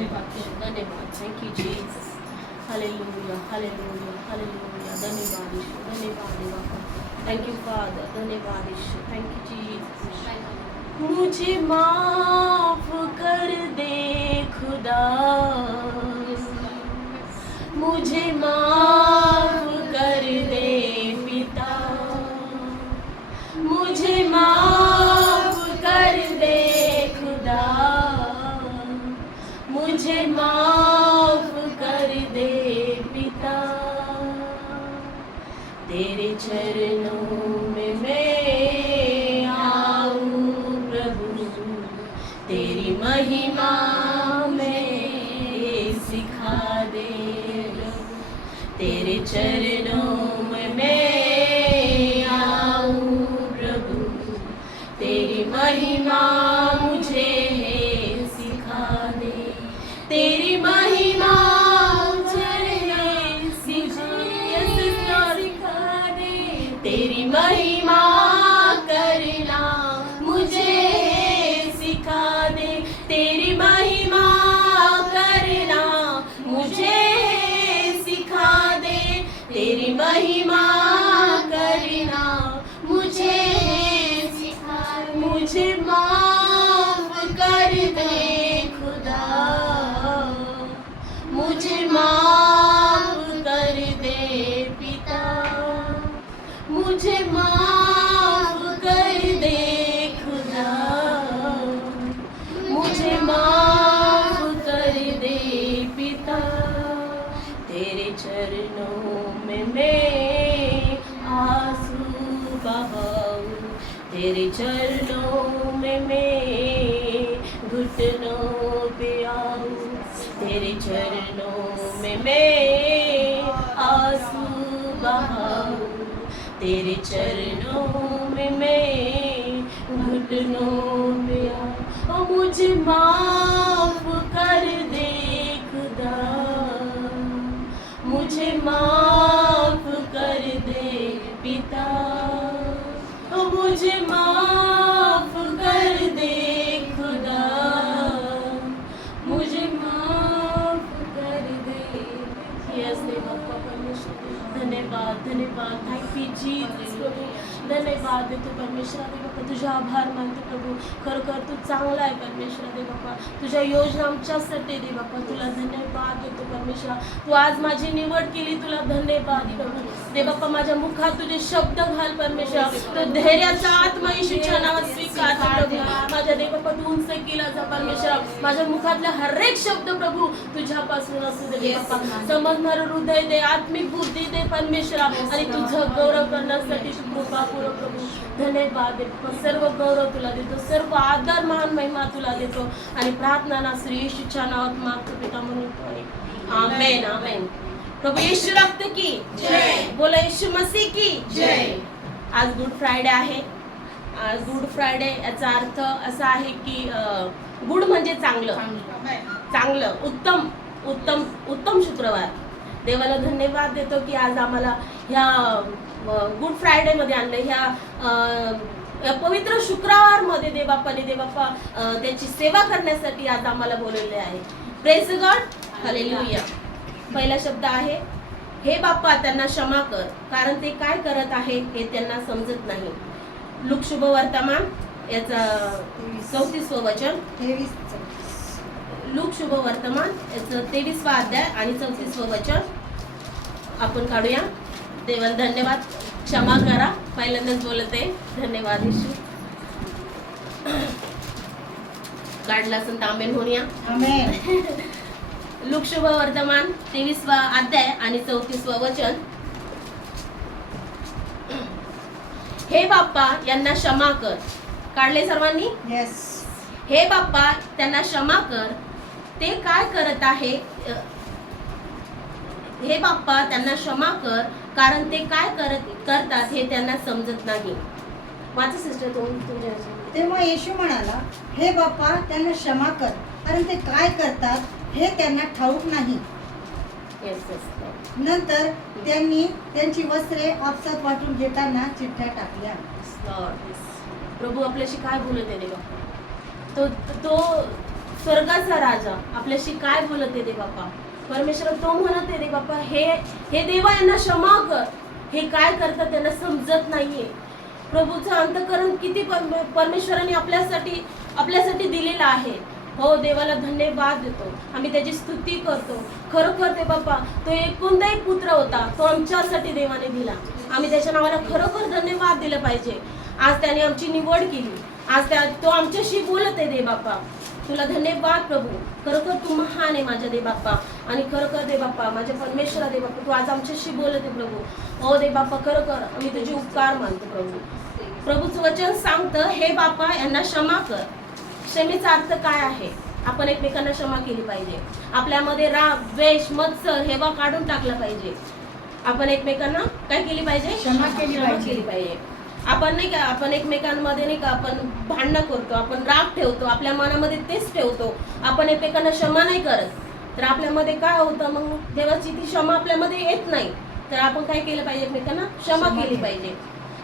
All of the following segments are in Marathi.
धन्यवाद धन्यवाद thank you Jesus hallelujah hallelujah hallelujah धन्यवाद यीशु धन्यवाद बाबा थैंक यू फादर धन्यवाद यीशु थैंक यू जीसस मुझे माफ कर दे खुदा मुझे माफ कर दे पिता मुझे माफ कर दे खुदा मुझे माफ कर दे पिता तेरे चरणों में मैं आऊं प्रभु तेरी महिमा में सिखा दे तेरे चरणों में मैं आऊं प्रभु तेरी महिमा मुझे सिखा दे तेरी महिमा मुझे सिखा दे तेरी महिमा करना मुझे सिखा दे तेरी महिमा करना मुझे सिखा दे तेरी महिमा करना मुझे सिखा मुझे माफ कर दे खुदा मुझे माफ कर दे पिता मुझे माफ कर दे खुदा मुझे माफ कर दे पिता तेरे चरणों में मैं आंसू बहाऊं तेरे चरणों में मैं घुटनों पे आऊं तेरे चरणों में मैं आंसू बहाऊं तेरे चरणों में मैं घुटनों पे आऊं और मुझे माफ कर दे खुदा मुझे माफ कर दे पिता ओ मुझे माफ कर दे खुदा मुझे माफ कर दे यस बाबा परमेश्वर धन्यवाद धन्यवाद थँक यू जीसस प्रभू धन्यवाद देतो परमेश्वरा दे बाप्पा तुझा आभार मानतो प्रभू खरोखर तू चांगला आहे परमेश्वरा दे बाप्पा तुझ्या योजना आमच्यासाठी दे बाप्पा तुला धन्यवाद देतो परमेश्वरा तू आज माझी निवड केली तुला धन्यवाद प्रभू दे बाप्पा माझ्या मुखात तुझे शब्द घाल परमेश्वरा तो धैर्याचा आत्मा येशूच्या नावात स्वीकार प्रभू माझ्या दे बाप्पा तू उंच केला जा परमेश्वरा माझ्या मुखातले हर एक शब्द प्रभू तुझ्यापासून असू दे बाप्पा समजणारं हृदय दे आत्मिक बुद्धी दे परमेश्वरा आणि तुझं गौरव करण्यासाठी कृपा पूर्व प्रभू धन्यवाद देतो सर्व गौरव तुला देतो सर्व आदर मान महिमा तुला देतो आणि प्रार्थना ना श्री येशूच्या नावात मागतो पिता म्हणून आमेन आमेन प्रभू येशू रक्त की जय बोला येशू मसीह की जय आज गुड फ्रायडे आहे आज गुड फ्रायडे याचा अर्थ असा आहे की गुड म्हणजे चांगलं चांगलं उत्तम उत्तम उत्तम शुक्रवार देवाला धन्यवाद देतो की आज आम्हाला ह्या गुड फ्रायडे मध्ये आणलं ह्या पवित्र शुक्रवार मध्ये देवबाप्पा त्याची सेवा करण्यासाठी आज आम्हाला बोलवले आहे प्रेज गॉड हालेलुया पहिला शब्द आहे हे बाप्पा त्यांना क्षमा कर कारण ते काय करत आहे हे त्यांना समजत नाही लूक शुभ वर्तमान याचा 34वे वचन लूक शुभ वर्तमान याचं 23वा अध्याय आणि 34वे वचन आपण काढूया देवाला धन्यवाद क्षमा करा पहिल्यांदाच बोलते धन्यवाद येशू काढला असेल तर आमेन म्हणूया आमेन लूक शुभ वर्तमान 23वा अध्याय आणि 34वे वचन हे बाप्पा यांना क्षमा कर काढले सर्वांनी यस हे बाप्पा त्यांना क्षमा कर ते काय करत आहे हे बाप्पा त्यांना क्षमा कर कारण ते काय करतात हे त्यांना समजत नाही माझं सिस्टर तुमच्या तेव्हा येशू म्हणाला हे बाप्पा त्यांना क्षमा कर कारण ते काय करतात हे त्यांना ठाऊक नाही नंतर त्यांनी त्यांची वस्त्रे आपसात वाटून घेताना चिठ्ठ्या टाकल्या प्रभू आपल्याशी काय बोलत आहे देवा तो स्वर्गाचा राजा आपल्याशी काय बोलत आहे दे बाप्पा. परमेश्वर तो म्हणत आहे दे बाप्पा, हे देवा यांना क्षमा कर, हे काय करतात त्यांना समजत नाहीये. प्रभूचं अंतःकरण किती परमेश्वराने आपल्यासाठी दिलेलं आहे. हो, देवाला धन्यवाद देतो, आम्ही त्याची स्तुती करतो. खरोखर दे बाप्पा, तो एकुलता एक पुत्र होता, तो आमच्यासाठी देवाने दिला. आम्ही त्याच्या नावाला खरोखर धन्यवाद दिलं पाहिजे. आज त्याने आमची निवड केली, आज तो आमच्याशी बोलत आहे दे बाप्पा. तुला धन्यवाद प्रभू, खरोखर तू महान आहे माझ्या दे बाप्पा. आणि खरोखर दे बाप्पा, माझ्या परमेश्वरा दे बाप्पा, तू आज आमच्याशी बोलत आहे प्रभू. हो दे बाप्पा, खरोखर आम्ही तुझे उपकार मानतो प्रभू. प्रभूचं वचन सांगतं, हे बाप्पा यांना क्षमा कर. क्षमेचा अर्थ काय आहे? आपण एकमेकांना क्षमा केली पाहिजे. आपल्यामध्ये राग, द्वेष, मत्सर हेवा काढून टाकला पाहिजे. आपण एकमेकांना काय केली पाहिजे? क्षमा केली पाहिजे. आपण नाही का, आपण एकमेकांमध्ये नाही का, आपण भांडणं करतो, आपण राग ठेवतो, आपल्या मनामध्ये तेच ठेवतो, आपण एकमेकांना क्षमा नाही करत, तर आपल्यामध्ये काय होतं मग? देवाची ती क्षमा आपल्यामध्ये येत नाही. तर आपण काय केलं पाहिजे? एकमेकांना क्षमा केली पाहिजे.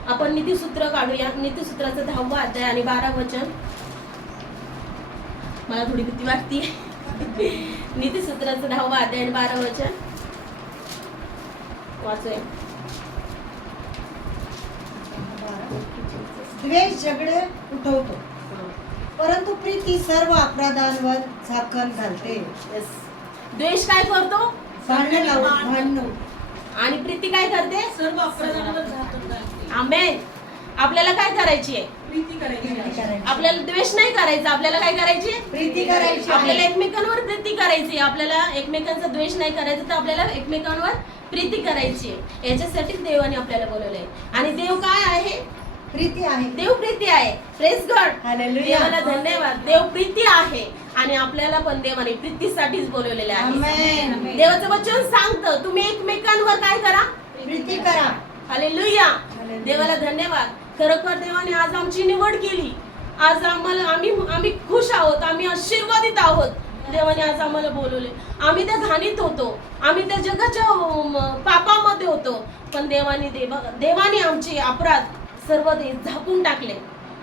आपण नीतिसूत्र काढूया. नीतिसूत्राचं 10वा अध्याय आणि 12 वचन. मला थोडी भीती वाटते. नीतिसूत्राचं 10वा अध्याय आणि 12 वचन वाचूया. द्वेष झगडे उठवतो, परंतु प्रीती सर्व अपराधांवर झाकण घालते. Yes. द्वेष काय करतो? भांडण. आणि प्रीती काय करते? सर्व अपराधांवर झाकण घालते. आमेन. आपल्याला काय करायची आहे? प्रीती करायची. आपल्याला द्वेष नाही करायचा, आपल्याला काय करायची? प्रीती करायची. आपल्याला एकमेकांवर प्रीती करायची. आपल्याला एकमेकांचा द्वेष नाही करायचा, तर आपल्याला एकमेकांवर प्रीती करायची. याच्यासाठी देवाने आपल्याला बोलवलंय. आणि देव काय आहे? प्रीती आहे. देव प्रीती आहे. Praise God. हालेलुया. देवाला धन्यवाद. देव प्रीती आहे आणि आपल्याला पण देवाने प्रीतीसाठीच बोलवलेले आहे. आमेन. देवाचं वचन सांगतं, तुम्ही एकमेकांवर काय करा? प्रीती करा. हालेलुया. देवाला धन्यवाद. खरोखर देवाने आज आमची निवड केली. आज आम्ही खुश आहोत, आम्ही आशीर्वादित आहोत. देवाने आज आम्हाला बोलवले. आम्ही त्या घाणीत होतो, आम्ही त्या जगाच्या पापामध्ये होतो, पण देवाने आमचे अपराध सर्व झाकून टाकले.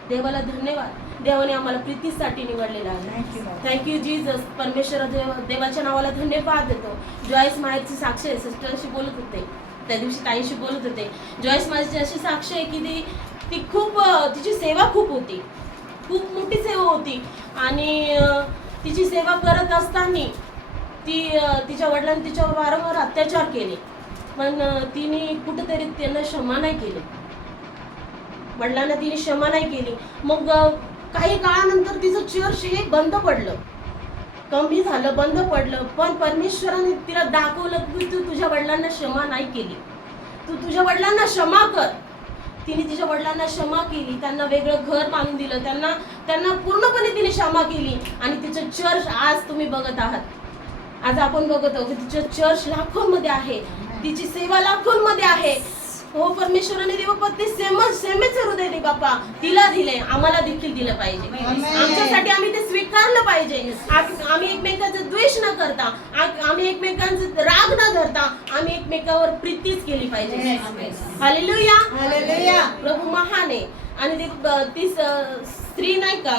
देवाला धन्यवाद. देवाने आम्हाला प्रीतीसाठी निवडलेलं आहे. Thank you Jesus. परमेश्वर देवाच्या नावाला धन्यवाद देतो. जॉयस मायरची साक्ष आहे. सिस्टरशी बोलत होते त्या दिवशी, ताईशी बोलत होते. जॉयस मायरची अशी साक्ष आहे की ती खूप, तिची सेवा खूप होती, खूप मोठी सेवा होती. आणि तिची सेवा करत असताना तिच्या वडिलांनी तिच्यावर वारंवार अत्याचार केले, पण तिने कुठेतरी त्यांना क्षमा नाही केली. वडिलांना तिने क्षमा नाही केली. मग काही काळानंतर तिचं चर्च हे बंद पडलं, कमी झालं, बंद पडलं. पण परमेश्वराने तिला दाखवलं की तू तुझ्या वडिलांना क्षमा नाही केली, तू तुझ्या वडिलांना क्षमा कर. तिने तिच्या वडिलांना क्षमा केली, त्यांना वेगळं घर बांधून दिलं, त्यांना पूर्णपणे तिने क्षमा केली. आणि तिचं चर्च आज तुम्ही बघत आहात. आज आपण बघत आहोत की तिचं चर्च लाखोंमध्ये आहे, तिची सेवा लाखोंमध्ये आहे. हो, परमेश्वराने दे बाप्पा ते सेमेच हृदय दे बाप्पा तिला दिले, आम्हाला देखील दिलं पाहिजे. आमच्यासाठी आम्ही ते स्वीकारलं पाहिजे. आम्ही एकमेकांचा द्वेष न करता, आम्ही एकमेकांचा राग न धरता, आम्ही एकमेकावर प्रीतीच केली पाहिजे. हालेलुया. हालेलुया. प्रभू महान आहे. आणि ती स्त्री नाही का,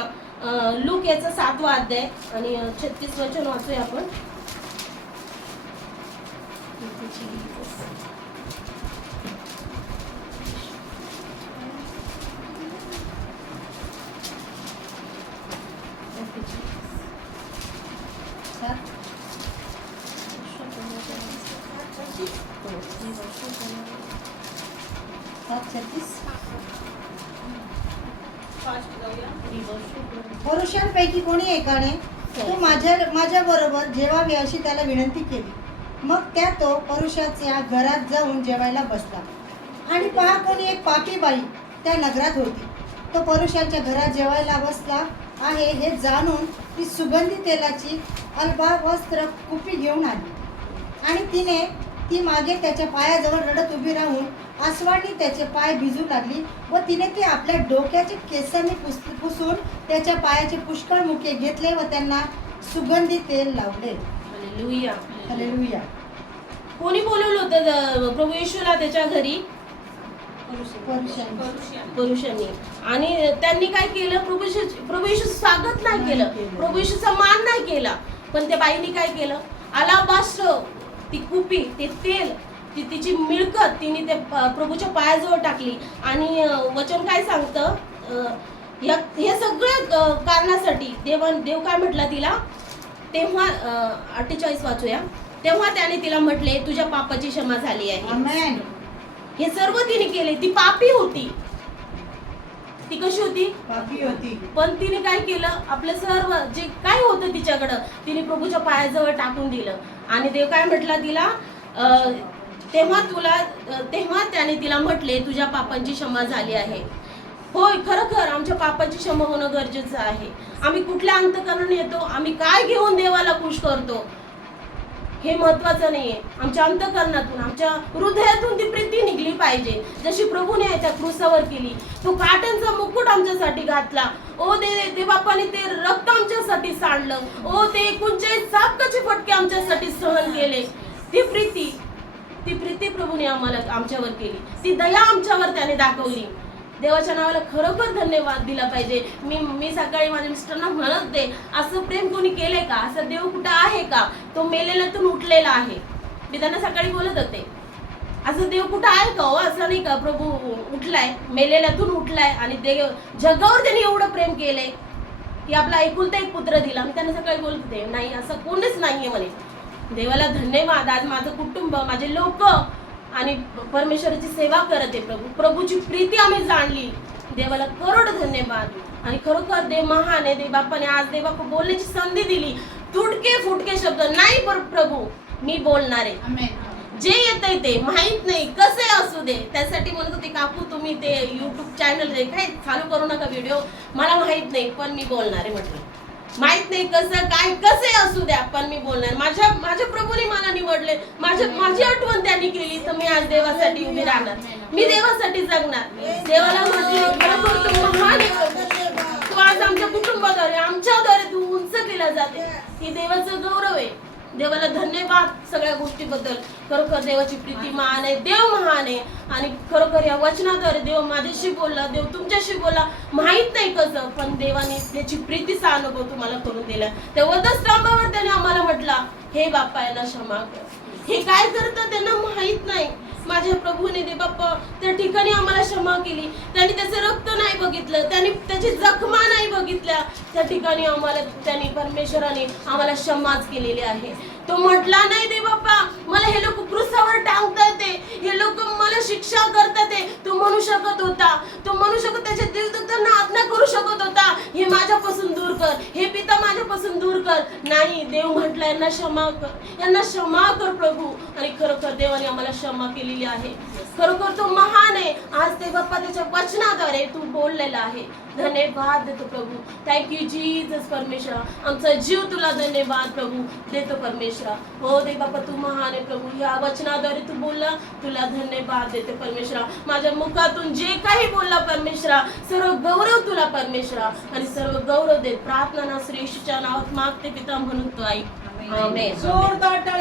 लूक याचा 7वा अध्याय आणि 36 वचन वाचूया आपण. पुरुषांपैकी कोणी एकाने तू माझ्या बरोबर जेवावे अशी त्याला विनंती केली. मग तो पुरुषाच्या घरात जाऊन जेवायला बसला. आणि पहा, कोणी एक पापी बाई त्या नगरात होती. तो पुरुषाच्या घरात जेवायला बसला आहे हे जाणून ती सुगंधी तेलाची अल्पावस्त्र कुपी घेऊन आली. आणि ती मागे त्याच्या पायाजवळ रडत उभी राहून आसवानी त्याचे पाय भिजू लागली व तिने ते आपल्या डोक्याचे केसांनी पुसून त्याच्या पायाचे पुष्कळ मुके घेतले व त्यांना सुगंधी तेल लावले. हालेलुया. हालेलुया. कोणी बोलवलं होतं प्रभू येशूला त्याच्या घरी? पुरुषांनी. आणि त्यांनी काय केलं, प्रभू येशू स्वागत नाही केलं, प्रभू येशूचा मान नाही केला. पण त्या बाईने काय केलं, अलाबास्त्र, ती कुपी, ते तेल, तिची मिळकत तिने ते प्रभूच्या पायाजवळ टाकली. आणि वचन काय सांगतं, हे सगळ्या कारणासाठी देव काय म्हटलं तिला, तेव्हा 48 वाचूया. तेव्हा त्याने तिला म्हटले, तुझ्या पापाची क्षमा झाली आहे. आमेन. हे सर्व तिने केले. ती पापी होती. ती कशी होती, पापी होती. पण तिने काय केलं, आपलं सर्व जे काय होतं तिच्याकडं तिने प्रभूच्या पायाजवळ टाकून दिलं. आणि देव काय म्हटला तिला, तेव्हा त्याने तिला म्हटले, तुझ्या पापांची क्षमा झाली आहे. होय, खरोखर आमच्या पापाची क्षमा होणं गरजेचं आहे. आम्ही कुठल्या अंतःकरणाने येतो, आम्ही काय घेऊन देवाला खुश करतो हे महत्वाचं नाहीये. आमच्या अंतःकरणातून, आमच्या हृदयातून ती प्रीती निघली पाहिजे, जशी प्रभूने त्या क्रूसावर केली. तो काट्यांचा मुकुट आमच्यासाठी घातला. ओ दे बापाने ते रक्त आमच्यासाठी सांडलं. ओ ते 39 चाबकाचे फटके आमच्यासाठी सहन केले. ती प्रीती प्रभूने आमच्यावर केली. ती दया आमच्यावर त्याने दाखवली. देवाच्या नावाला खरोखर धन्यवाद दिला पाहिजे. मी सकाळी माझ्या मिस्टरना म्हणत होते, असं प्रेम कोणी केलंय का, असं देव कुठं आहे का, तो मेलेल्यातून उठलेला आहे. मी त्यांना सकाळी बोलत होते, असं देव कुठं आहे का हो, असं नाही का, प्रभू उठलाय, मेलेल्यातून उठलाय आणि देव जगावर त्यांनी एवढं प्रेम केलंय की आपला एकुलता एक पुत्र दिला. मी त्यांना सकाळी बोलत होते, नाही असं कोणीच नाहीये म्हणे. देवाला धन्यवाद. आज माझं कुटुंब, माझे लोक आणि परमेश्वराची सेवा करत आहे. प्रभूची प्रीती आम्ही जाणली. देवाला करोड धन्यवाद. आणि खरोखर देव महान आहे. देव बाप्पाने आज देव बाप्पा बोलण्याची संधी दिली. तुटके फुटके शब्द नाही, प्रभू मी बोलणार आहे. जे येतंय ते माहित नाही कसे असू दे, त्यासाठी म्हणत होते, काकू तुम्ही ते YouTube चॅनल काय चालू करू नका व्हिडिओ, मला माहित नाही पण मी बोलणार आहे. म्हटलं माहित नाही कसं काय कसे असू द्या, पण मी बोलणार. माझ्या प्रभूने मला निवडले, माझी आठवण त्यांनी केली, तर मी आज देवासाठी उभी राहणार, मी देवासाठी जगणार. देवाला म्हटले, खरोखर तू महान आहे, तू आज आमच्या कुटुंबाद्वारे, आमच्याद्वारे तू उंच केला जाते. ही देवाचं गौरव आहे. देवाला धन्यवाद सगळ्या गोष्टीबद्दल. खरोखर देवाची प्रीती महान आहे, देव महान आहे. आणि खरोखर या वचनाद्वारे देव माझ्याशी बोलला, देव तुमच्याशी बोलला, माहित नाही कसं, पण देवाने त्याची प्रीतीचा अनुभव तुम्हाला करून दिला. त्या वधस्तंभावर त्याने आम्हाला म्हटला, हे बाप्पा यांना क्षमा कर. हे काय करतं त्यांना माहित नाही. माझ्या प्रभूने दे बाप्पा त्या ठिकाणी आम्हाला क्षमा केली. त्यांनी त्याचं रक्त नाही बघितलं, त्यांनी त्याची जखमा नाही बघितल्या, त्या ठिकाणी त्यांनी परमेश्वराने आम्हाला क्षमाच केलेली आहे. तो म्हटला नाही, दे बाप्पा मला हे लोक क्रूसावर टांगतात, हे लोक मला शिक्षा करतात, तो म्हणू शकत होता, तो म्हणू शकत, त्याच्या दिलदुखांना आज्ञा करू शकत होता, हे माझ्यापासून दूर कर, हे पिता माझ्यापासून दूर कर. नाही, देव म्हटला यांना क्षमा कर, यांना क्षमा कर प्रभू. आणि खरोखर देवाने आम्हाला क्षमा केलेली आहे. खरोखर तो महान आहे. आज ते बाप्पा त्याच्या वचनाद्वारे तू बोललेला आहे. धन्यवाद देतो प्रभू. Thank you Jesus. परमेश्वरा आमचा जीव तुला धन्यवाद प्रभू देतो परमेश्वरा. हो दे बाप्पा तू महान आहे प्रभू. या वचनाद्वारे तू बोलला, तुला धन्यवाद देते परमेश्वरा. माझ्या मुखातून जे काही बोलला परमेश्वरा, सर्व गौरव तुला परमेश्वरा. आणि सर्व गौरव दे. प्रार्थना श्री येशूच्या नावात मागते पिता म्हणून तू ऐक. आमेन.